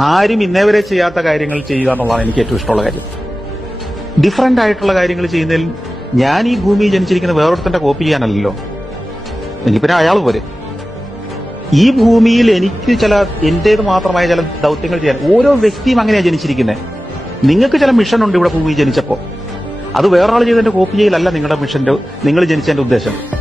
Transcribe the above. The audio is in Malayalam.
ആരും ഇന്നേവരെ ചെയ്യാത്ത കാര്യങ്ങൾ ചെയ്യുക എന്നുള്ളതാണ് എനിക്ക് ഏറ്റവും ഇഷ്ടമുള്ള കാര്യം. ഡിഫറന്റ് ആയിട്ടുള്ള കാര്യങ്ങൾ ചെയ്യുന്നതിൽ ഞാൻ ഈ ഭൂമിയിൽ ജനിച്ചിരിക്കുന്ന വേറൊരുത്തന്റെ കോപ്പി ചെയ്യാനല്ലോ. എനിക്ക് പിന്നെ അയാൾ പോരെ. ഈ ഭൂമിയിൽ എനിക്ക് ചില എന്റേത് മാത്രമായ ചില ദൗത്യങ്ങൾ ചെയ്യാൻ ഓരോ വ്യക്തിയും അങ്ങനെയാണ് ജനിച്ചിരിക്കുന്നത്. നിങ്ങൾക്ക് ചില മിഷൻ ഉണ്ട് ഇവിടെ ഭൂമിയിൽ ജനിച്ചപ്പോ. അത് വേറൊരാൾ ചെയ്തതിന്റെ കോപ്പി ചെയ്യലല്ല നിങ്ങളുടെ മിഷന്റെ, നിങ്ങൾ ജനിച്ചതിന്റെ ഉദ്ദേശം.